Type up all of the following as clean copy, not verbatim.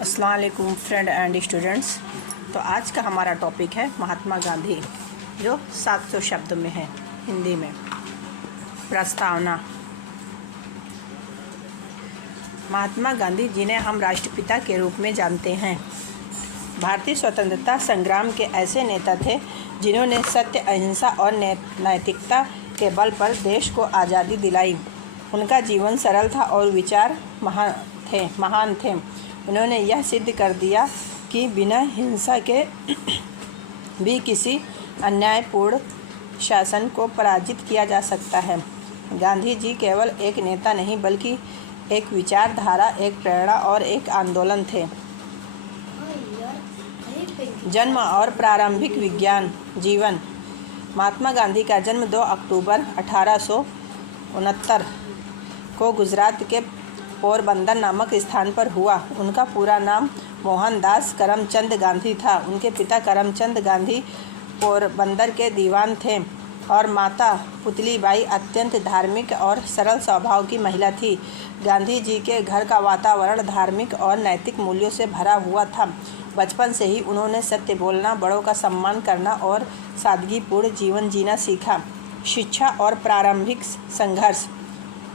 अस्सलाम वालेकुम friend and students. तो आज का हमारा टॉपिक है महात्मा गांधी, जो 700 शब्द में है हिंदी में। प्रस्तावना। महात्मा गांधी जिन्हें हम राष्ट्रपिता के रूप में जानते हैं, भारतीय स्वतंत्रता संग्राम के ऐसे नेता थे जिन्होंने सत्य, अहिंसा और नैतिकता के बल पर देश को आज़ादी दिलाई। उनका जीवन सरल था और विचार महान थे। उन्होंने यह सिद्ध कर दिया कि बिना हिंसा के भी किसी अन्यायपूर्ण शासन को पराजित किया जा सकता है। गांधी जी केवल एक नेता नहीं बल्कि एक विचारधारा, एक प्रेरणा और एक आंदोलन थे। जन्म और प्रारंभिक विज्ञान जीवन। महात्मा गांधी का जन्म 2 अक्टूबर 1869 को गुजरात के पोरबंदर नामक स्थान पर हुआ। उनका पूरा नाम मोहनदास करमचंद गांधी था। उनके पिता करमचंद गांधी पोरबंदर के दीवान थे और माता पुतलीबाई अत्यंत धार्मिक और सरल स्वभाव की महिला थी। गांधी जी के घर का वातावरण धार्मिक और नैतिक मूल्यों से भरा हुआ था। बचपन से ही उन्होंने सत्य बोलना, बड़ों का सम्मान करना और सादगीपूर्ण जीवन जीना सीखा। शिक्षा और प्रारंभिक संघर्ष।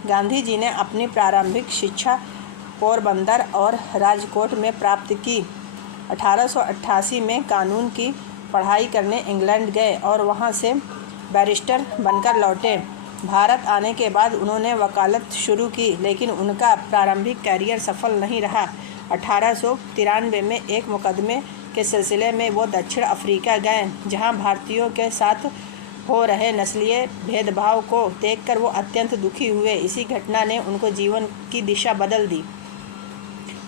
गांधी जी ने अपनी प्रारंभिक शिक्षा पोरबंदर और राजकोट में प्राप्त की। 1888 में कानून की पढ़ाई करने इंग्लैंड गए और वहां से बैरिस्टर बनकर लौटे। भारत आने के बाद उन्होंने वकालत शुरू की, लेकिन उनका प्रारंभिक कैरियर सफल नहीं रहा। 1893 में एक मुकदमे के सिलसिले में वो दक्षिण अफ्रीका गए, जहां भारतीयों के साथ हो रहे नस्लीय भेदभाव को देखकर वो अत्यंत दुखी हुए। इसी घटना ने उनको जीवन की दिशा बदल दी।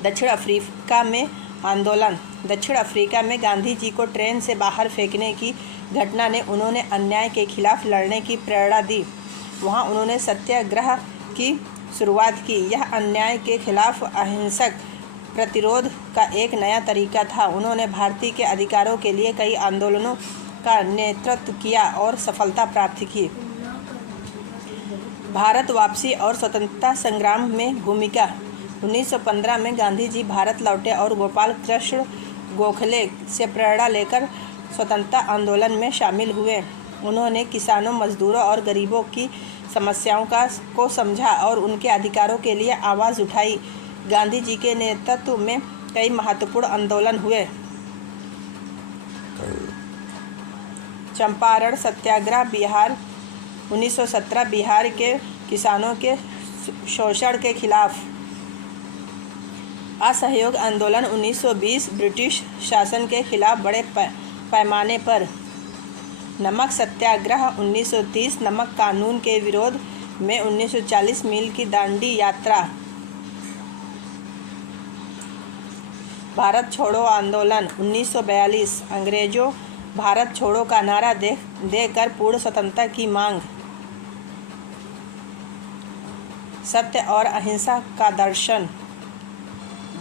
दक्षिण अफ्रीका में आंदोलन। दक्षिण अफ्रीका में गांधी जी को ट्रेन से बाहर फेंकने की घटना ने उन्होंने अन्याय के खिलाफ लड़ने की प्रेरणा दी। वहाँ उन्होंने सत्याग्रह की शुरुआत की। यह अन्याय के खिलाफ अहिंसक प्रतिरोध का एक नया तरीका था। उन्होंने भारतीय के अधिकारों के लिए कई आंदोलनों का नेतृत्व किया और सफलता प्राप्त की। भारत वापसी और स्वतंत्रता संग्राम में भूमिका। 1915 में गांधी जी भारत लौटे और गोपाल कृष्ण गोखले से प्रेरणा लेकर स्वतंत्रता आंदोलन में शामिल हुए। उन्होंने किसानों, मजदूरों और गरीबों की समस्याओं को समझा और उनके अधिकारों के लिए आवाज़ उठाई। गांधी जी के नेतृत्व में कई महत्वपूर्ण आंदोलन हुए। चंपारण सत्याग्रह बिहार 1917 बिहार के किसानों के शोषण के खिलाफ। असहयोग आंदोलन 1920 ब्रिटिश शासन के खिलाफ बड़े पैमाने पर। नमक सत्याग्रह 1930 नमक कानून के विरोध में 1940 मील की दांडी यात्रा। भारत छोड़ो आंदोलन 1942 अंग्रेजों भारत छोड़ो का नारा देकर पूर्ण स्वतंत्रता की मांग। सत्य और अहिंसा का दर्शन।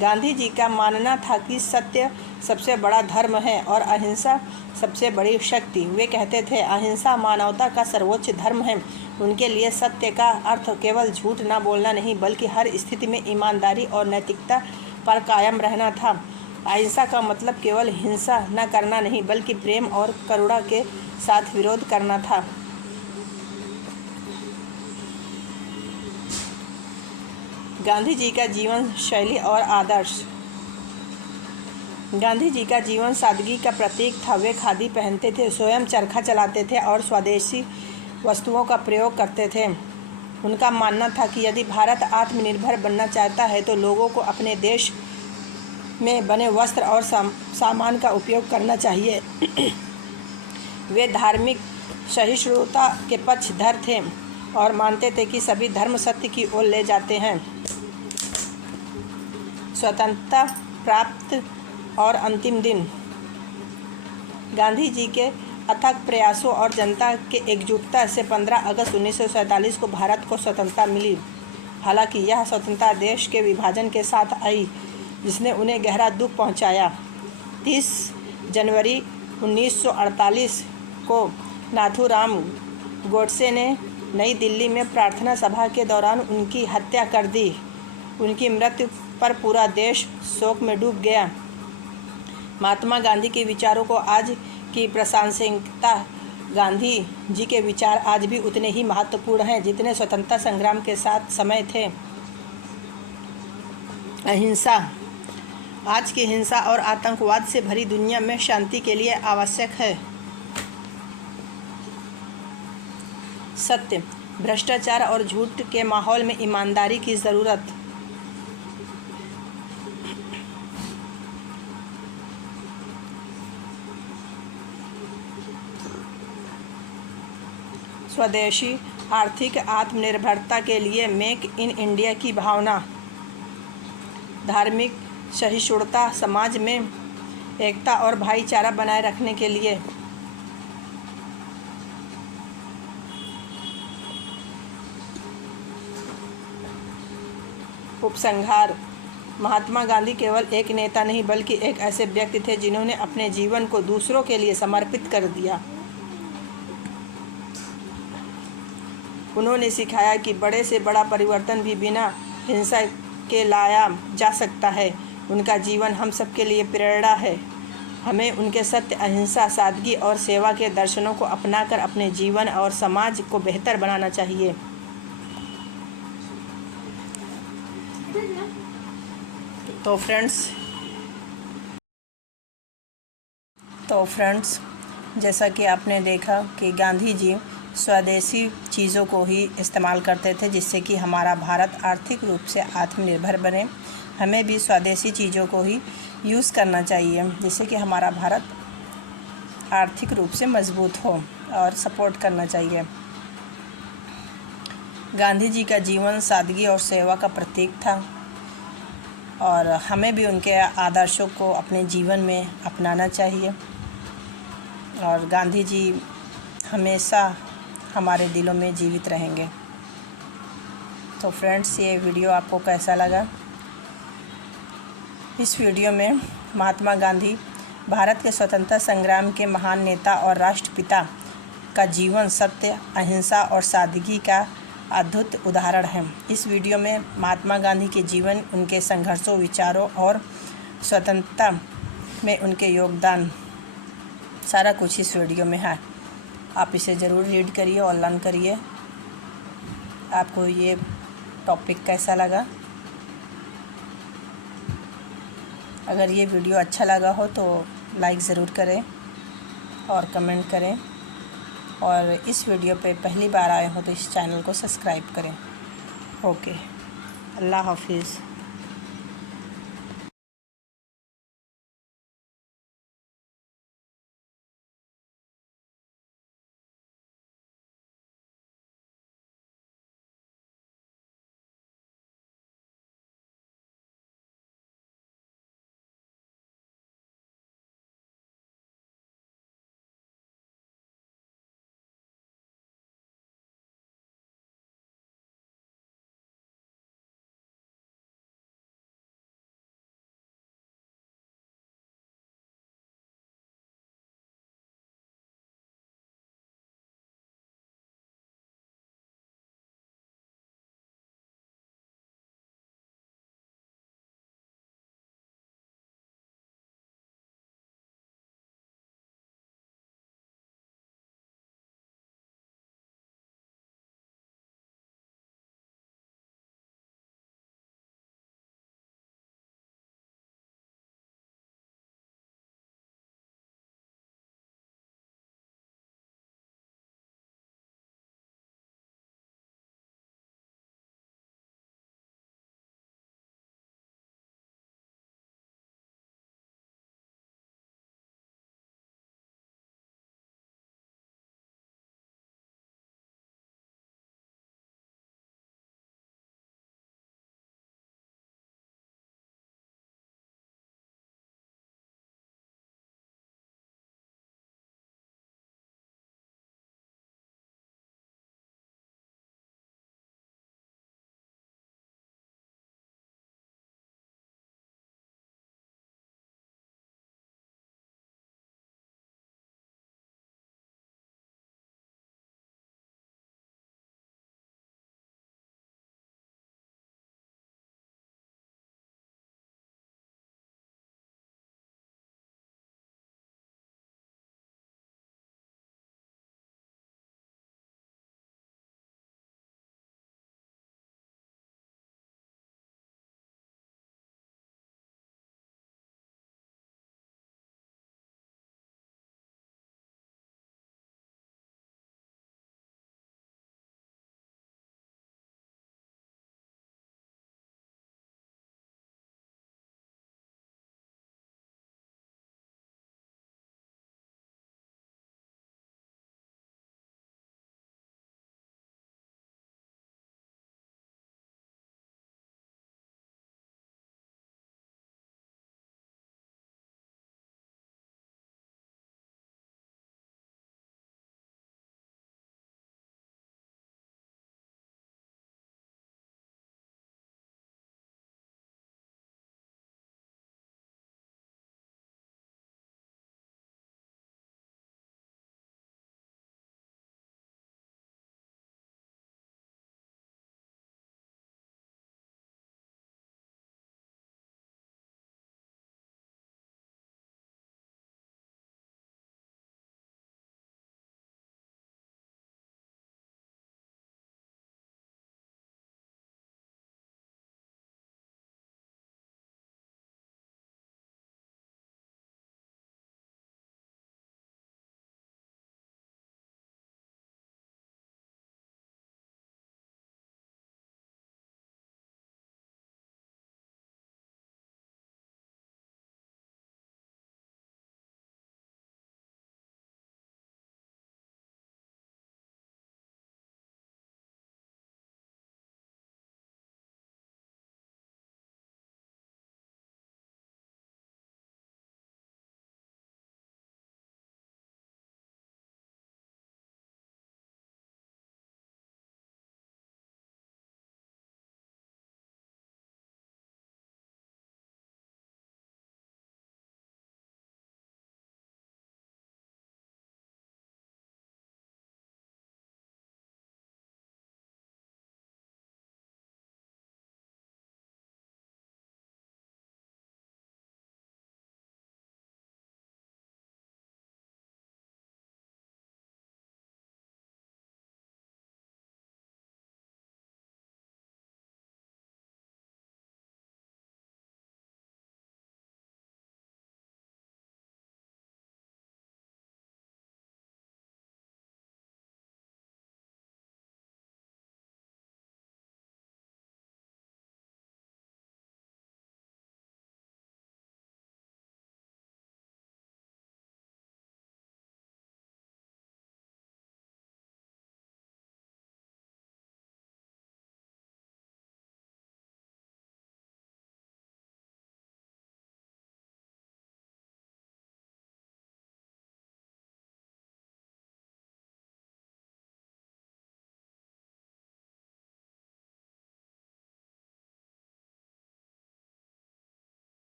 गांधी जी का मानना था कि सत्य सबसे बड़ा धर्म है और अहिंसा सबसे बड़ी शक्ति। वे कहते थे, अहिंसा मानवता का सर्वोच्च धर्म है। उनके लिए सत्य का अर्थ केवल झूठ न बोलना नहीं बल्कि हर स्थिति में ईमानदारी और नैतिकता पर कायम रहना था। अहिंसा का मतलब केवल हिंसा न करना नहीं बल्कि प्रेम और करुणा के साथ विरोध करना था। गांधी जी का जीवन शैली और आदर्श। गांधी जी का जीवन सादगी का प्रतीक था। वे खादी पहनते थे, स्वयं चरखा चलाते थे और स्वदेशी वस्तुओं का प्रयोग करते थे। उनका मानना था कि यदि भारत आत्मनिर्भर बनना चाहता है तो लोगों को अपने देश में बने वस्त्र और सामान का उपयोग करना चाहिए। वे धार्मिक सहिष्णुता के पक्षधर थे और मानते थे कि सभी धर्म सत्य की ओर ले जाते हैं। स्वतंत्रता प्राप्त और अंतिम दिन। गांधी जी के अथक प्रयासों और जनता के एकजुटता से 15 अगस्त 1947 को भारत को स्वतंत्रता मिली। हालांकि यह स्वतंत्रता देश के विभाजन के साथ आई, जिसने उन्हें गहरा दुख पहुंचाया। 30 जनवरी 1948 को नाथूराम गोडसे ने नई दिल्ली में प्रार्थना सभा के दौरान उनकी हत्या कर दी। उनकी मृत्यु पर पूरा देश शोक में डूब गया। महात्मा गांधी के विचारों को आज की प्रासंगिकता गांधी जी के विचार आज भी उतने ही महत्वपूर्ण हैं जितने स्वतंत्रता संग्राम के साथ समय थे। अहिंसा आज की हिंसा और आतंकवाद से भरी दुनिया में शांति के लिए आवश्यक है। सत्य, भ्रष्टाचार और झूठ के माहौल में ईमानदारी की ज़रूरत। स्वदेशी आर्थिक आत्मनिर्भरता के लिए मेक इन इंडिया की भावना। धार्मिक सहिष्णुता समाज में एकता और भाईचारा बनाए रखने के लिए। उपसंहार, महात्मा गांधी केवल एक नेता नहीं बल्कि एक ऐसे व्यक्ति थे जिन्होंने अपने जीवन को दूसरों के लिए समर्पित कर दिया। उन्होंने सिखाया कि बड़े से बड़ा परिवर्तन भी बिना हिंसा के लाया जा सकता है। उनका जीवन हम सबके लिए प्रेरणा है। हमें उनके सत्य, अहिंसा, सादगी और सेवा के दर्शनों को अपनाकर अपने जीवन और समाज को बेहतर बनाना चाहिए। तो फ्रेंड्स जैसा कि आपने देखा कि गांधी जी स्वदेशी चीज़ों को ही इस्तेमाल करते थे जिससे कि हमारा भारत आर्थिक रूप से आत्मनिर्भर बने। हमें भी स्वदेशी चीज़ों को ही यूज़ करना चाहिए जिससे कि हमारा भारत आर्थिक रूप से मजबूत हो और सपोर्ट करना चाहिए। गांधी जी का जीवन सादगी और सेवा का प्रतीक था और हमें भी उनके आदर्शों को अपने जीवन में अपनाना चाहिए और गांधी जी हमेशा हमारे दिलों में जीवित रहेंगे। तो फ्रेंड्स ये वीडियो आपको कैसा लगा? इस वीडियो में महात्मा गांधी भारत के स्वतंत्रता संग्राम के महान नेता और राष्ट्रपिता का जीवन सत्य, अहिंसा और सादगी का अद्भुत उदाहरण है। इस वीडियो में महात्मा गांधी के जीवन, उनके संघर्षों, विचारों और स्वतंत्रता में उनके योगदान सारा कुछ इस वीडियो में है। आप इसे ज़रूर रीड करिए और लर्न करिए। आपको ये टॉपिक कैसा लगा? अगर ये वीडियो अच्छा लगा हो तो लाइक ज़रूर करें और कमेंट करें और इस वीडियो पे पहली बार आए हो तो इस चैनल को सब्सक्राइब करें। ओके, अल्लाह हाफिज़।